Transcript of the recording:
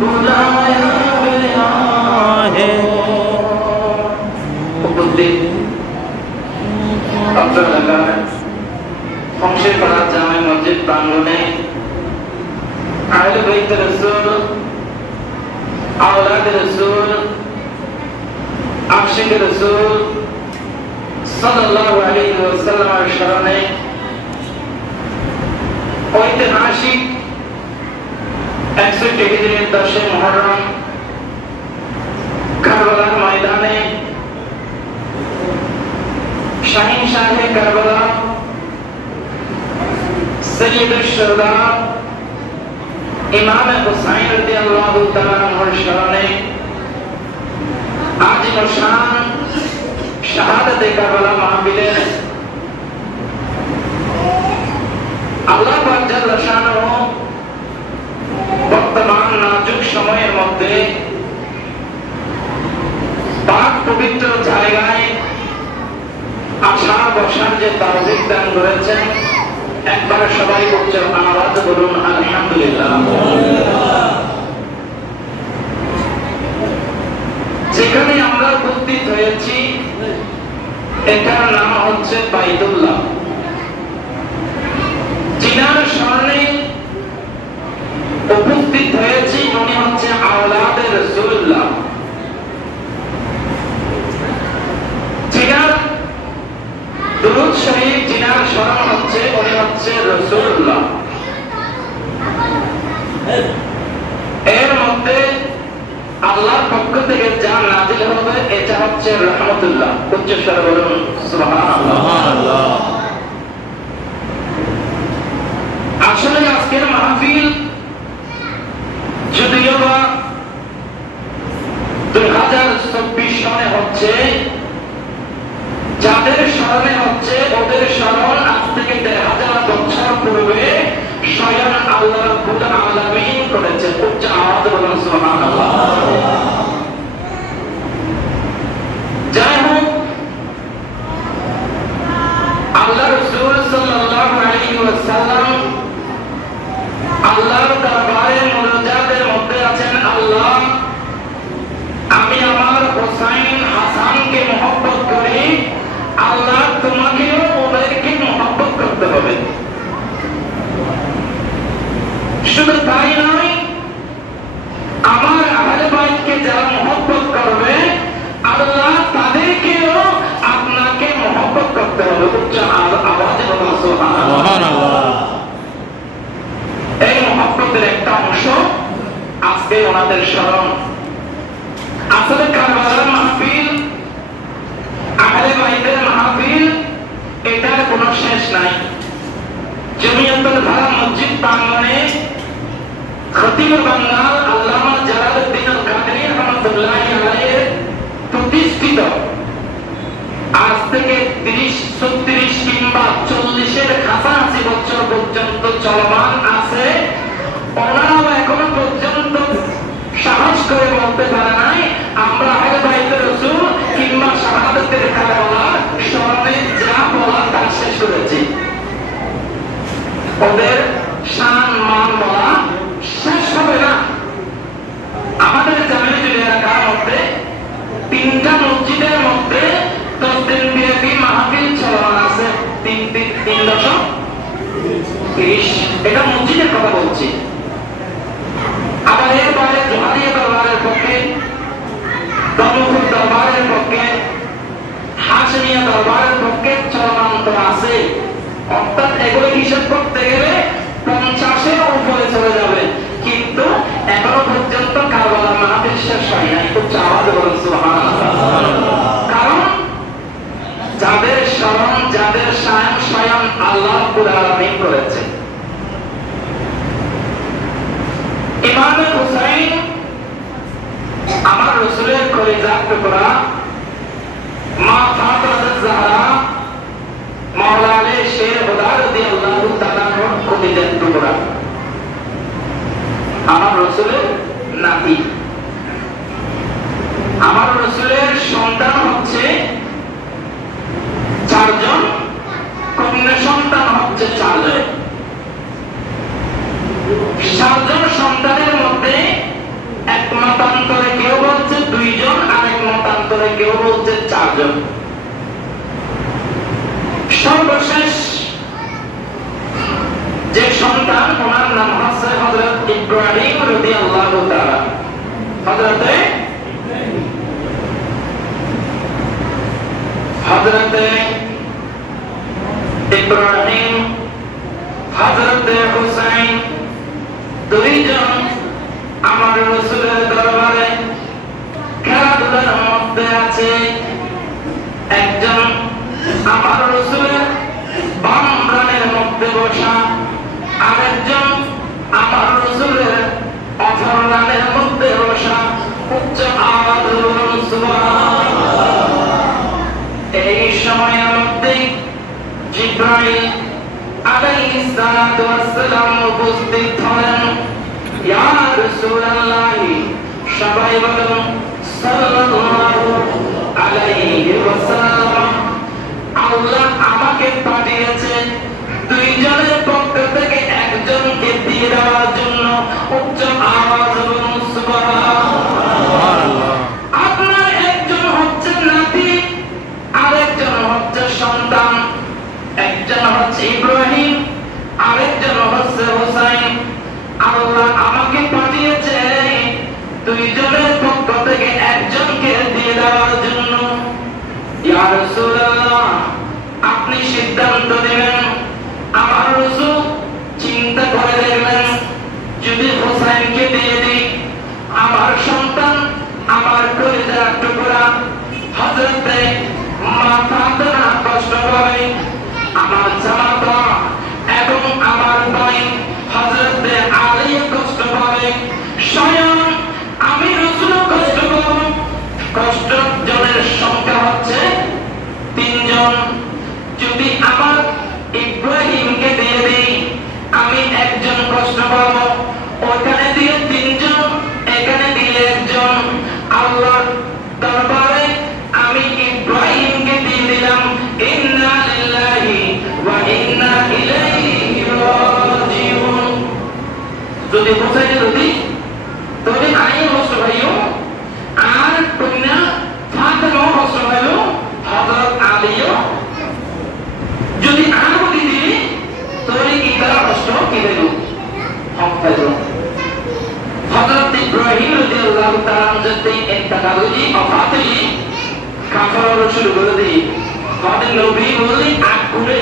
बुलाया गया है। उपस्थित अब्दुल लगा फंक्शनपाड़ा जामे मस्जिद प्रांगणे आहले बैत रसूल औलाद रसूल आशिक रसूल सल्लल्लाहु अलैहि वसल्लम शरणे ऐतिहासिक 61 हिजरी 10 मुहर्रम करबलार मैदाने शाहीन शाह करबला सैयद शुहदा इमाम हुसैन रदियल्लाहु ताआला अन्हु शरणे आजिम शान शहादत करबला महफिले আল্লাহ পাক জাল্লা শানুহু বর্তমান নাজুক সময়ের মধ্যে পাক পবিত্র জায়গায় আসা বসার যে তৌফিক দান করেছেন একবার সবাই উচ্চ আওয়াজে বলুন আলহামদুলিল্লাহ। যেখানে আমরা উপস্থিত হয়েছি এটার নাম হচ্ছে বাইতুল্লাহ। जिनार सामने उपस्थित হয়েছি উনি হচ্ছে আওলাদে রাসূলুল্লাহ। জিনার দুরূদ শরীফ জিনার স্মরণ হচ্ছে উনি হচ্ছে রাসূলুল্লাহ। এর মধ্যে আল্লাহর পক্ষ থেকে যা নাযিল হবে এটা হচ্ছে রহমতুল্লাহ। উচ্চ স্বরে বলুন সুবহানাল্লাহ। সুবহানাল্লাহ। আসলে আজকের মাহফিল যদিও বা 2024 সনে হচ্ছে, যাদের স্মরণে হচ্ছে ওদের স্মরণ আজ থেকে 1000 বছর পূর্বে স্বয়ং আল্লাহ রাব্বুল আলামিন করেছে। উচ্চ আওয়াজে বলুন সুবহানাল্লাহ। যাই হোক, আল্লাহ রাসূল সাল্লাল্লাহু আলাইহি ওয়াসাল্লাম আল্লাহর দরবারে মুনাজাতের মধ্যে আছেন, আল্লাহ আমি আমার হোসেন হাসানকে মহব্বত করি, আল্লাহ তোমাকেও ওদেরকে মহব্বত করতে হবে। শুধু তাই নয়, আমার আহলে বাইতকে যারা মহব্বত করবে আল্লাহ তাদেরকেও আপনাকে মহব্বত করতে হবে। উচ্চ আওয়াজে বলুন সুবহানাল্লাহ। এই মহব্বতের একটা অংশ আজকে ওনাদের স্মরণ। আসলে কারবালার মাহফিল, আহলে বাইতের মাহফিল, এটার কোনো শেষ নাই। জমিয়তুল ফালাহ মসজিদ প্রাঙ্গণে খতিবে বাংলার আল্লামা জালালউদ্দিন আল কাদেরী রাহমাতুল্লাহি আলাইহি প্রতিষ্ঠিত আজ থেকে 30-36 কিংবা 40-এর কাছাকাছি বছর পর্যন্ত চলমান আছে। ওনারাও এখনো পর্যন্ত সাহস করে বলতে পারে নাই আমরা আহলে বাইতের রাসূল কিংবা শাহাদাতের কারবালার স্মরণে যা বলার তা শেষ করেছি। ওদের শান মান বলা শেষ হবে না। আমাদের জামিয়াতুল এলাকার মধ্যে 3টা মসজিদের মধ্যে 10 দিন ব্যাপী মাহফিল চলমান আছে। 3.30 এটা মসজিদের কথা বলছি। আবার এর বাইরে জোহারিয়া দরবারের পক্ষে, দমুপুর দরবারের পক্ষে, হাশমিয়া দরবারের পক্ষে চলমান তো আছে। অর্থাৎ এগুলো হিসাব করতে গেলে 50-এর উপরে চলে যাবে, কিন্তু এখনো পর্যন্ত কারবালার মাহফিল শেষ হয় নাই। খুব আওয়াজে বলুন সুবহানাল্লাহ। কারণ যাদের স্মরণ, যাদের শান স্বয়ং আল্লাহ রাব্বুল আলামিন করেছে। ইমাম হুসাইন আমার রাসূলের কলিজার টুকরা, মা ফাতিমা জাহরা মাওলা আলী শের খুদা রাদিয়াল্লাহু তাআলা কলিজার টুকরা, আমার রাসূলের নাতি। আমার রাসূলের সন্তান হচ্ছে 4 জন, কন্যা সন্তান হচ্ছে 4 জন। 7 জন আজব। সর্বশেষ যে সন্তান, ওনার নাম হচ্ছে হযরত ইব্রাহিম রাদিয়াল্লাহু তাআলা। হযরতে ইব্রাহিম, হযরতে হুসাইন, দুইজন আমার রাসূলের দরবারে খেলাধুলার মধ্যে আছে। একজন আমার রাসূলের বাম প্রাণের মধ্যে বসা, আরেকজন আমার রাসূলের অপর প্রাণের মধ্যে বসা। উচ্চ আওয়াজ বলুন সুবহানাল্লাহ। এই সময়ের মধ্যে জিবরাইল আলাইহিস সালাতু ওয়াস সালাম উপস্থিত হলেন। ইয়া রাসূলুল্লাহ, সবাই বলুন সাল্লাল্লাহু আলাইহি ওয়াসাল্লাম। আল্লাহ আমাকে পাঠিয়েছেন দুইজনের পক্ষ থেকে একজনকে দিয়ে দেওয়ার জন্য। উচ্চ আওয়াজ বলুন সুবহানাল্লাহ। আপনার একজন হচ্ছে নাতি, আরেকজন হচ্ছে সন্তান। একজন হচ্ছে ইব্রাহিম, আরেকজন হচ্ছে হুসাইন। আল্লাহ আমাকে পাঠিয়েছে দুইজনের পক্ষ থেকে একজনকে দিয়ে দেওয়ার জন্য। ইয়া রাসূলুল্লাহ, আপনি সিদ্ধান্ত নেবেন। আমার রাসূল চিন্তা করে দেখলেন, যদি হুসাইনকে দিয়ে দিই, আমার সন্তান, আমার কলিজার টুকরা হযরতে মা ফাতেমা কষ্ট পাবে, আমার জামাতা এবং আমার ভাই হযরতে আলী কষ্ট পাবে, স্বয়ং আমি রাসূল কষ্ট পাবো। কষ্ট জনের সংখ্যা হচ্ছে 3 জন। যদি আমার ইব্রাহিমকে দিয়ে দিই, আমি একজন কষ্ট পাবো। ওখানে দিয়ে 3 জন, এখানে দিলে একজন। আল্লাহর দরবারে আমি ইব্রাহিমকে দিয়ে দিলাম। ইন্না লিল্লাহি ওয়া ইন্না ইলাইহি রাজিউন। যদি হুসাইনের যদি তবে আইন কষ্ট ভাইও, আর কন্যা ফাতেমাও কষ্ট ভাইও, হযরত আলীও যদি আর বলি দিই, তবে কি তারা কষ্ট কি হইল? হক পাইল। হযরত ইব্রাহিম রাদিয়াল্লাহু তাআলা যদি ইন্তেকাল হই অফাত হই, কাফারা শুরু করে দিই। হযরত নবী বলি আগ করে